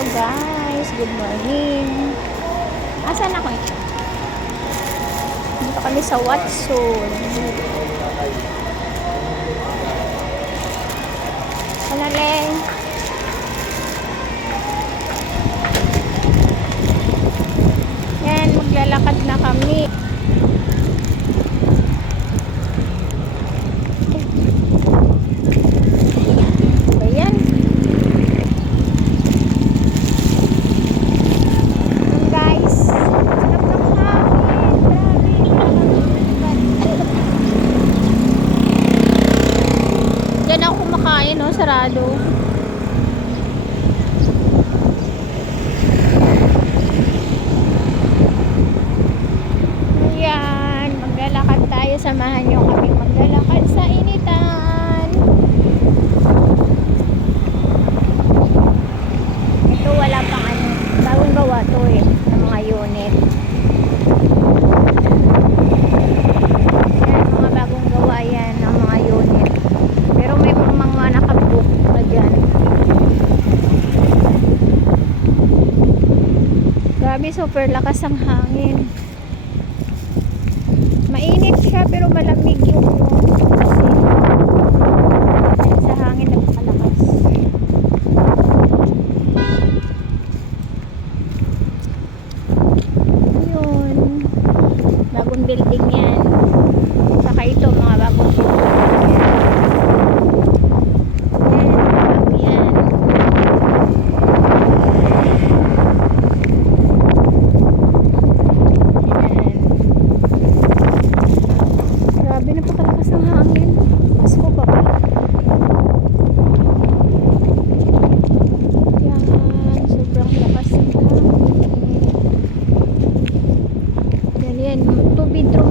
Hello guys, good morning. Asan ako? Dito kami sa Watson. Panaleng. Yan, maglalakad na kami. Ayan. Guys, sarap ng hangin. Grabe. Diyan ako kumakain, no? Sarado. Ayan, maglalakad tayo. Samahan nyo kaming maglalakad sa initan. Ito wala pang ano, bagong gawa to eh, ng mga unit. Yan, mga bagong gawa yan ng mga unit. Pero may mga nakabook na dyan. Grabe, super lakas ang hangin. Mainit siya pero malamig yung kasi sa hangin napakalakas. Ayun, bagong building yan. Saka ito mga bagong building yan. Bago yan. Grabe, napakalakas ng hangin. Pasko pa ba? Yan, sobrang lakas ng hangin. Yan, 2 bedroom